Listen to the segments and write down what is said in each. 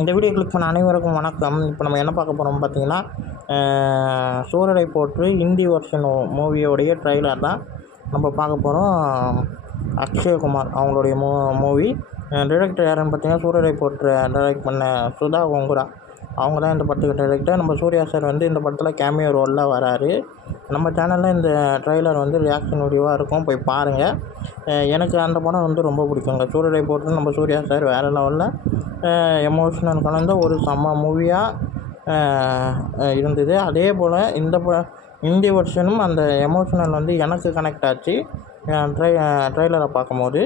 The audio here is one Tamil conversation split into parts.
இந்த வீடியோ கிளிக் பண்ண அனைவருக்கும் வணக்கம். இப்போ நம்ம என்ன பார்க்க போகிறோம் பார்த்தீங்கன்னா, சூரரை போற்று ஹிந்தி வெர்ஷன் மூவியோடைய ட்ரைலர் தான் நம்ம பார்க்க போகிறோம். அக்ஷய்குமார் அவங்களுடைய மூவி. டைரக்டர் யாருன்னு பார்த்தீங்கன்னா, சூரரை போற்று டைரக்ட் பண்ண சுதா கொங்குரா அவங்க தான் இந்த படத்துக்கு டைரக்டர். நம்ம சூர்யா சார் இந்த படத்தில் கேமியோ ரோலில் வராரு. நம்ம சேனலில் இந்த ட்ரைலர் ரியாக்ஷன் வீடியோவாக இருக்கும், போய் பாருங்கள். எனக்கு அந்த படம் ரொம்ப பிடிக்குங்க. சூரரை போற்று நம்ம சூர்யா சார் வேறு லெவலில் எமோஷ்னல் கலந்த ஒரு செம்ம மூவியாக இருந்தது. அதே போல் இந்த ஹிந்தி வெர்ஷனும் அந்த எமோஷ்னல் எனக்கு கனெக்ட் ஆச்சு ட்ரைலரை பார்க்கும்போது.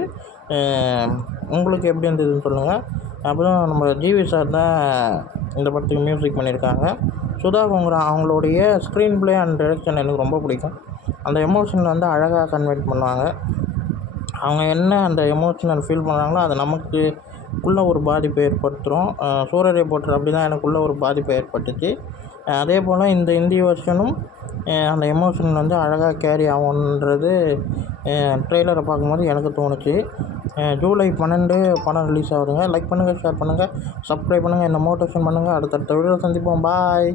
உங்களுக்கு எப்படி இருந்ததுன்னு சொல்லுங்கள். அப்புறம் நம்ம ஜிவி சார் தான் இந்த படத்துக்கு மியூசிக் பண்ணியிருக்காங்க. சுதா கொங்குரா அவங்களுடைய ஸ்க்ரீன் ப்ளே அண்ட் டைரக்ஷன் எனக்கு ரொம்ப பிடிக்கும். அந்த எமோஷனல் அழகாக கன்வெர்ட் பண்ணுவாங்க. அவங்க என்ன அந்த எமோஷ்னல் ஃபீல் பண்ணுறாங்களோ அது நமக்குள்ளே ஒரு பாதிப்பை ஏற்படுத்துகிறோம். சூரரை போற்று அப்படி தான் எனக்குள்ளே ஒரு பாதிப்பை ஏற்பட்டுச்சு. அதே போல் இந்த ஹிந்தி வெர்ஷனும் அந்த எமோஷன் அழகாக கேரி ஆகுன்றது ட்ரெய்லரை பார்க்கும்போது எனக்கு தோணுச்சு. ஜூலை 12 படம் ரிலீஸ் ஆகுதுங்க. லைக் பண்ணுங்கள், ஷேர் பண்ணுங்கள், சப்ஸ்கிரைப் பண்ணுங்கள், என்ன மோட்டிவேஷன் பண்ணுங்கள். அடுத்தடுத்த வீடியோவில் சந்திப்போம். பாய்.